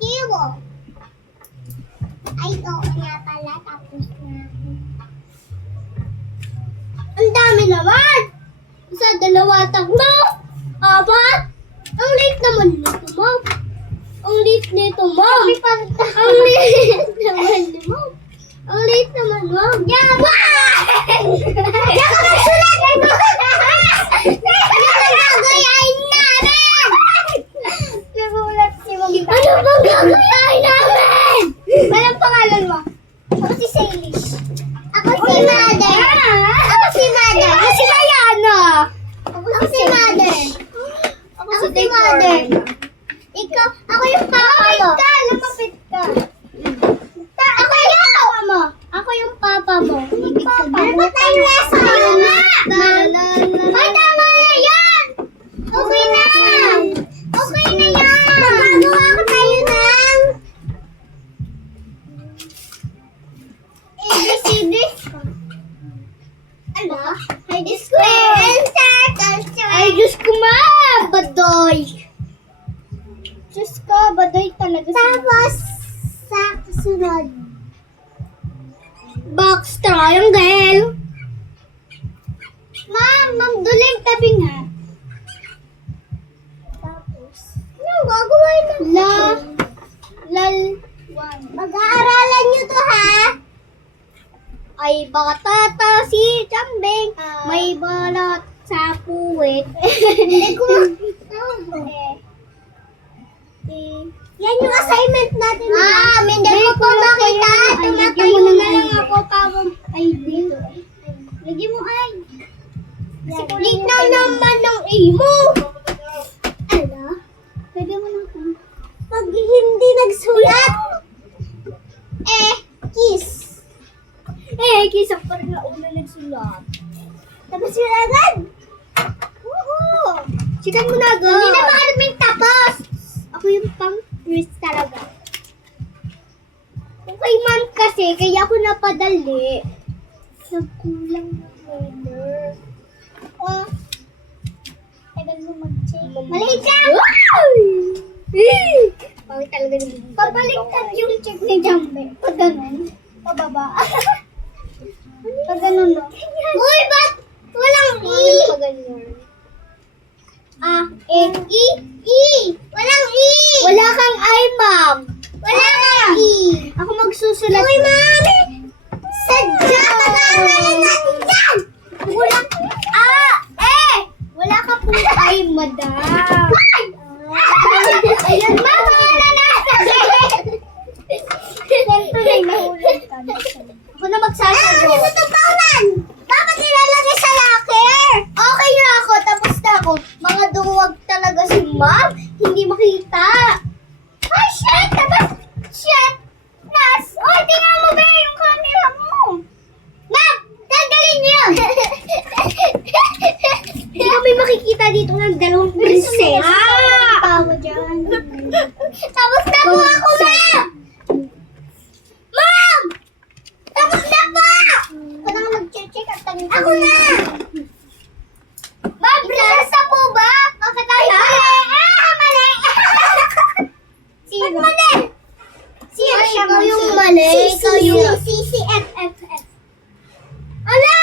0. Ay, oo nga pala. Tapos na. Ang dami naman. Isa, dalawa, tatlo. Apat. Ang late naman nito, ma'am. Ang late nito, ma'am. Ang late naman ni ma'am. Ang late naman, ma'am. Yan! Yan ka magsulat! Yan ka gagayain namin! Nagulat si ma'am. Ano bang gagayain namin? Anong pangalan mo? Ako si Salish. Ako si Mother. Ako si Mother. Ako si Diana. Ako si Mother. Ako si Mother. Ikaw, ako yung papa mo. Lumapit ka. Ako yung papa mo. Ako yung papa mo. Dapat tayo lesson. Ay, tama na yan. Okay na. Okay na yan. Magagawa ko tayo ng ABCD. Ano? High square and circle. Ay, Diyos ko, ma. Badoy. Diyos ko, badoy talaga. Tapos, sa kasunod. Box triangle. Ma'am, duling tabi nga. Tapos, ano gagawin na? Lal. Mag-aaralan nyo to, ha? Ay, bata si Jambing. May balat sa puwet. Hindi ko yan yung assignment natin. Hindi ko po makita. Tumatayo na lang ako para ay dito. Lagi mo ay. Lig na naman ng imo. Ano? Lagyan mo ng pen. Pag hindi nagsulat. Kiss. Kiss ang parang nauna nagsulat. Tapos yun agad. Oo. Sikat mo na agad. Hindi na baka namin tapos. Ako yung pang-twist talaga. Okay, ma'am kasi, kaya ako napadali. Nagkulang na color. Tagal mo mag-check. Mali ka! Bakit talaga naman? Pabaliktad yung check ni Jambe. Pag ganun. Pababa. Pag ganun, no? Uy, ba't walang E? Pag ganun. E. Walang E. Wala kang I, ma'am. Wala kang E. Ako magsusulat. Uy, mami! Sadya! Pag-aaralan natin dyan! Walang wala ka pong I, madam. Ayan, mama! Wala na! Siyempre, may nahulog ka. Ako na magsasagot. Ano ito paunan? Bakit nilalagay sa locker? Okay na ako. Tapos na ako. Mga duwag talaga si ma'am. Hindi makita. Ay, shit! Tapos, shit! Oy, tingnan mo ba yung camera mo? Ma'am! Tanggalin niyo! Hindi kami makikita dito ng dalawang princess. Tawa dyan. Tapos na po ako, ma'am! Ma'am! Tapos na po! Ako na nga mag-check at tangin. Ako na! Ma'am, princess na po ba? Bakit tayo? Mali! Sino? Mali! Sino? Ikaw yung mali. Ikaw yung CCFFF. Ala!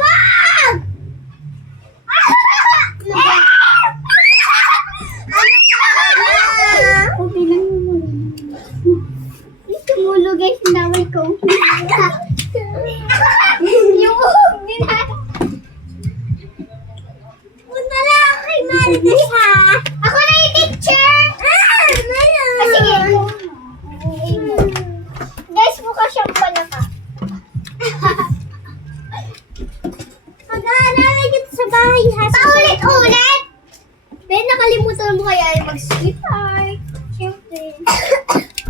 Wag! Okay lang mo. Tumulo guys, naway ko. Yung uhog nila. Punta lang kay Marites ha. Ako na yung teacher. Sige. Guys, mukha siyang palaka. Mag-aaral kita sa bahay ha. Paulit-ulit! Ben, nakalimutan mo kaya yung mag-sweetheart. Siyempre.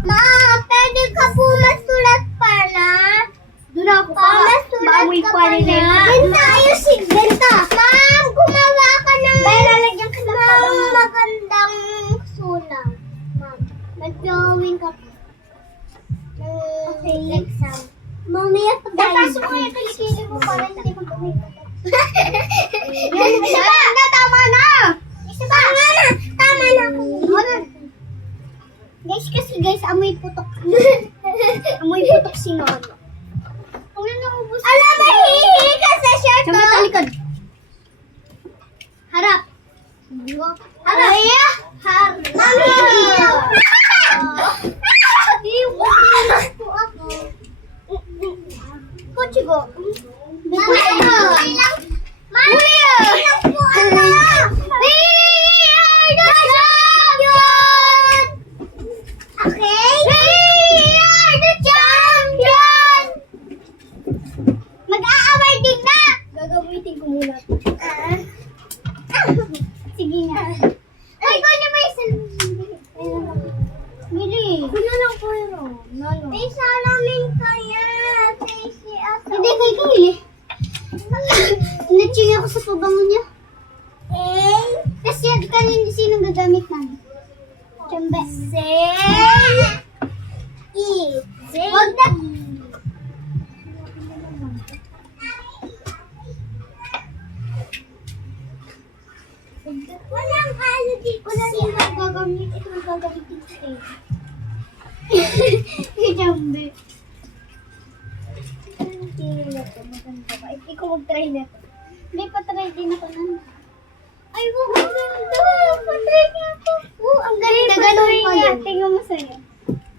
Ma, pwede ka po masulat pala. Doon ako ka. Maamoy pa rin eh. Ganda, ayos si Ganda. Ma'am, gumawa ka ng... May lalagyan ka na magandang sulat. Ma'am, mag-drawing ka po. Okay. Exam. Mamaya pa tayo. Napasok ko yung kilikili mo para hindi mag-uwi ka. Isa ba? Tama na! Isa ba? Tama na! Guys, kasi guys, amoy putok. Amoy putok si Nono. Alam, mahihi ka sa shirt ko. Sa likod. Harap. Harap. Harap. Kotse ko. Gagamitin ko muna. Sige na. Ay, ko niya may Bili. Bili lang po yun. May salamin kaya. Hindi, kay Kili. Natching ako sa pabango niya. Kasi yan, kanina sinong gagamit man? Chambe. Wag na. Walang ano dito. Wala nang gagamit. Ito ang gagamit dito eh. Chambe. Maganda ba? Ikaw mag-try na to. Hindi pa try din ako na. Ay, ang ganda. Pa-try nga ako. Ang galing na gano'n pa yun. Tingnan mo sa'yo.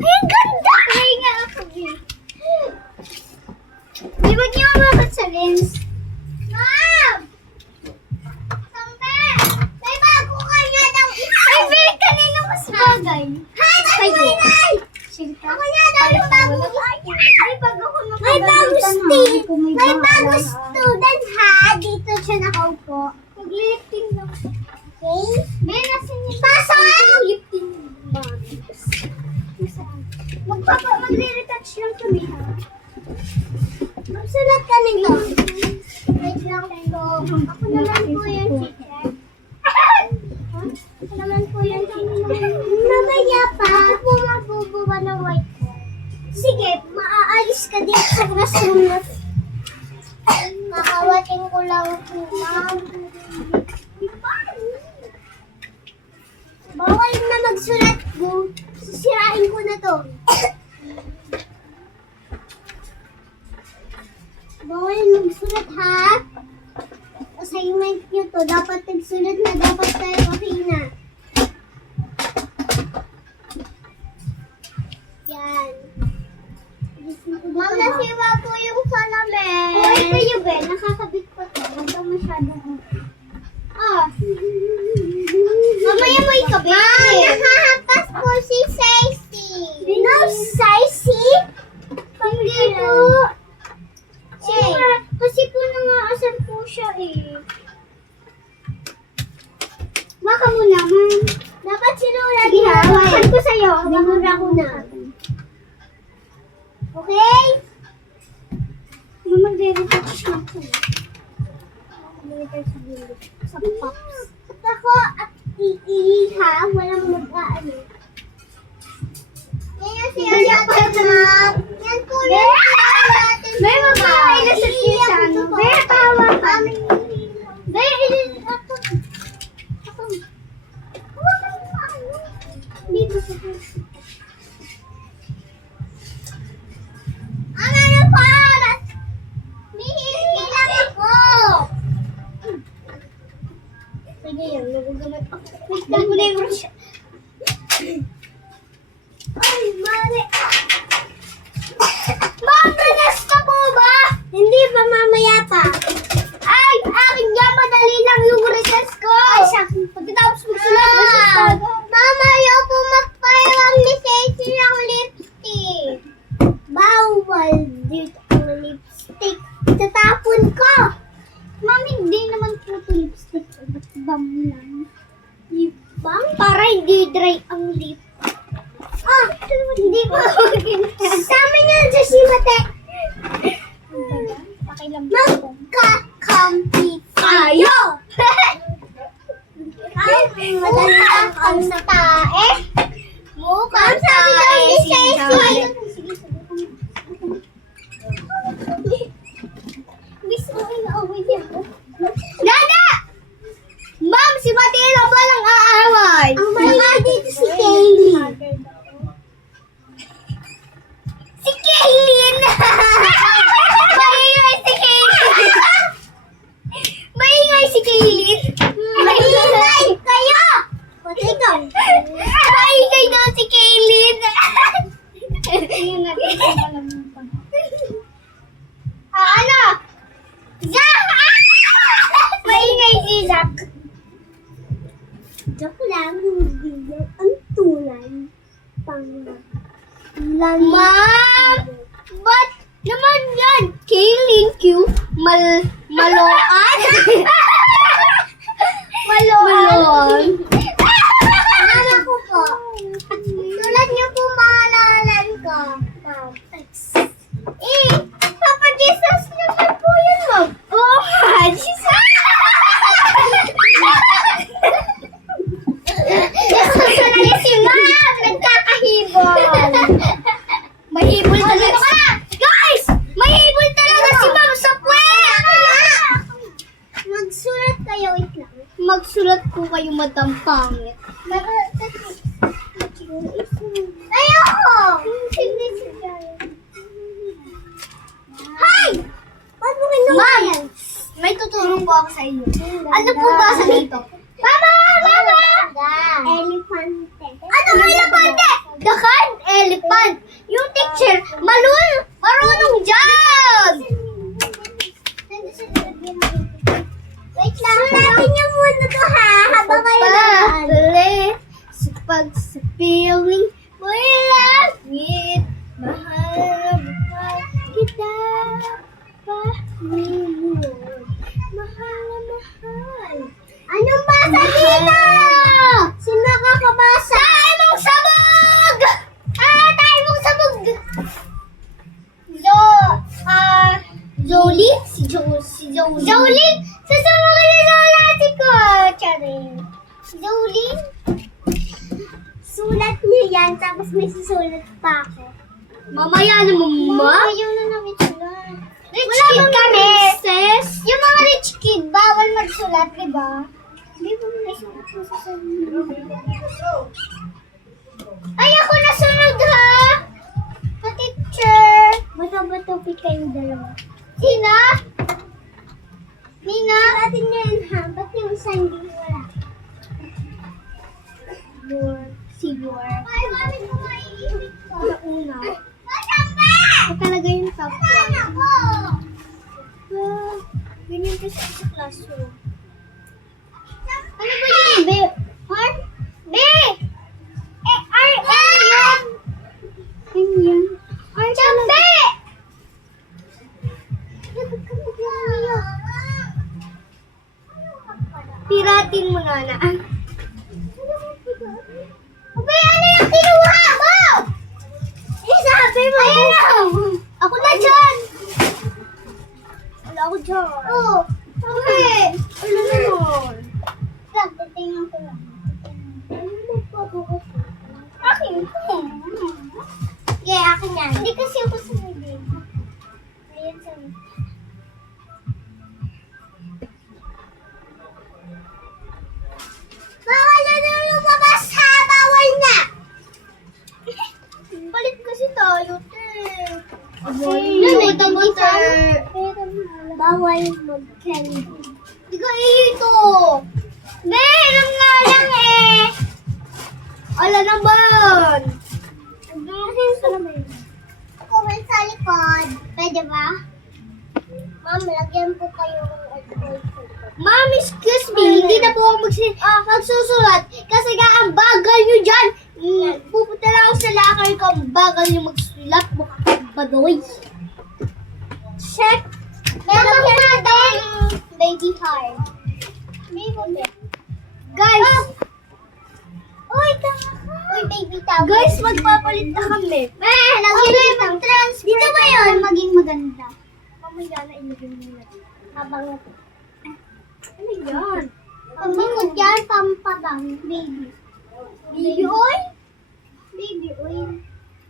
Ay, ang ganda! Try nga ako, eh. Di ba niyo umabat sa lens? Ma'am! Sampe! May bago ka nga daw ito. Ay, Vic! Kanina mas bagay. Hi! Bye-bye! Ako nga daw yung bago. Ay, bago ko May bago student. May bago student ha. Dito siya nakaupo. Mag-lifting lang. Okay? Ben, nasan yung... Pasok! Lifting box. Nasaan? Magre-retouch lang kami, ha? Magsulat ka nito. Wait lang po. Ako naman po yung teacher. Ako naman po yung teacher. Mamaya pa. Ako po magbubuwa ng whiteboard. Sige, maaalis ka din sa classroom na to. Makawating ko lang po. Bawal na magsulat ko. Sisirain ko na to. Bawal magsulat, ha? Assignment nyo to. Dapat nagsulat na. Dapat tayo okay na. Yan. Ma'am, nasiwa po yung salamin. Okay kayo, Ben. Nakakabit ko to. Huwag ka masyadong... Ah. Mamaya mo ikabit. Ma'am, nakahapas po si Saisi. No, Saisi? Hindi po. Kasi po nangaasan po siya eh. Baka mo naman. Dapat sinulat Sige, mo. hawakan ko sa'yo. Binura ko na. Okay? Magre-retouch lang po. Sa pops. At ako at iiha, walang mag-aano. Yan yung sinulat ma'am. Yan po yung sinulat. May magkakain na sa tisa, no? May tawa kami. Dahil, Ako. Huwag kang ano. Dito sa ang ano pa? Mihihingi lang ako. Sige yan, nagugulat ako. Wait lang ko na yung brush. Ay, mali. Ma'am, nanas ka po ba? Hindi pa, mamaya pa. Ay, akin nga, madali lang yung retest ko. Ay, sakin. Pagkatapos magsulat. Mama, ayaw po magpairam ni Ceci ng lipstick. Bawal dito ang lipstick. Tatapon ko. ma'am, hindi naman po ito lipstick. Lip balm lang. Lip balm? Para hindi dry ang lip. Ah, hindi ko. Sa amin yan, sa simate. Pakilam po. Magkakampi tayo. Ay, madali lang ang sa tae. Mukhang tae si Ceci. Miss mo inaaway niya ako. Dada! Ma'am, si Matira ba lang aaway? Ang mali dito si Kaylee. Si Kaylin! Maingay si Kaylin! Maingay si Kaylin! Maingay kayo! Patay ka! Maingay daw si Kaylin! Ayun natin. Alam mo pa. Ano? Zach! Maingay si Zach. Joke lang, hindi yan ang tunay. Ma'am! Ba't naman yan? Kaylin Q? Maloan? Maloan? Mama ko po. Tulad niyo po maalalan ko. Ma'am. Papa Jesus naman po yun, ma'am. Oh, Jesus! Jesus na si ma'am! Nagkakahibol! Mahibol talaga. Guys! Mahibol talaga si ma'am sa puwet! Magsulat kayo, wait lang. Magsulat po kayo, madam pangit. Ayoko! Hi! Ba't mo kinuha yan? May tutulong po ako sa inyo. Ano po ba sa dito? Mama! Mama! Elefante. Ano ba elefante? Dakan? Elephant. Yung teacher, marunong dyan! Wait lang. Sulatin niyo muna to ha, habang kayo naman. Sa pagsapiling mo'y langit, mahal na mahal kita, pahilun, mahal na mahal yan, tapos may susulat pa ako. Mamaya naman, ma. Ayaw na namin sulat. Rich Wala kid bang kami. sis? Yung mga rich kid, bawal magsulat, di ba? Di ba may sulat mo sa Ay, ako nasunod ha! Pa-teacher! Bato-bato kayong dalawa. Sina? Nina? Suratin niya yun ha. Ba't yung isa hindi wala? Siguro. Ay, mami ko maiisip ko. Una. Ito talaga yung top one. Ganyan kasi sa classroom. Ano ba yun? B? Har? B! R-N yun! Ano yan? Chambe! Piratin mo na na. Abay, ano yung kinuha mo? Sabi mo. Ayan na. Ako na dyan. Wala ako dyan. Oo. Okay. Ano naman? Lang, titingnan ko lang. Ano magpabukas? Akin. Yeah, akin yan. Hindi kasi ako sumili. Ayan sa Bawal na lumabas ha! Bawal na! Palit kasi tayo, te. Bawal mag-candy. Di ka ito. Meron nga lang eh. Ala naman. Comment sa likod. Pwede ba? Ma'am, lagyan po kayo ng alcohol. Ma'am, excuse me, hindi na po ako magsusulat kasi nga ang bagal nyo dyan. Pupunta lang ako sa lakar ko, ang bagal nyo magsulat, mukha kang badoy. Check. Meron na din. Baby heart. Guys, Uy, tama ka. Uy, baby towel. guys, magpapalit na kami. Lagyan mo transfer. Dito ba yun? Maging maganda. Mamaya na ilagay mo na. Habang Ano yan? pamikot yan, pampabang. Baby. Baby oil? Baby oil.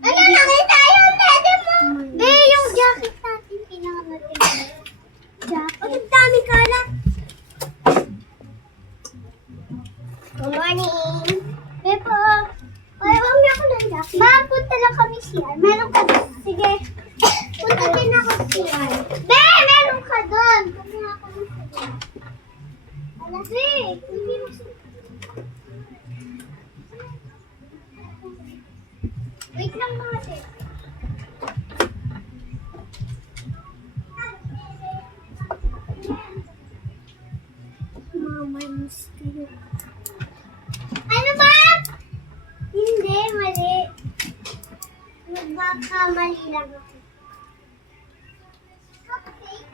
Ano nakita yung dede mo? Be, yung jacket natin. Kailangan natin. Jacket. Ang dami kalat. Good morning. Be po. Ay, huwag niya ako ng jacket. Ma'am, punta lang kami siya. Meron ka doon. Sige. Punta din ako siya. Be, meron ka doon. Kumuha ako ng siya. Alas, be. Hindi mo siya. Wait lang mga sis. Mama, mister. Ano ba? Hindi, mali. Magkakamali lang ako. Cupcake?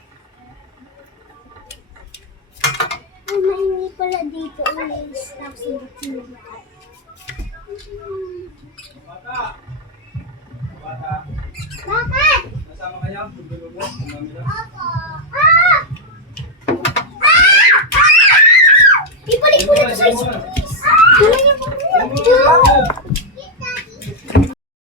Ay, maingi pala dito. May stop sa bikini. Bakit? Nasama kaya? Pagdalo mo? Opo. Ah! Ah! Ibalik mo na ito sa Ayun mo. Ano yung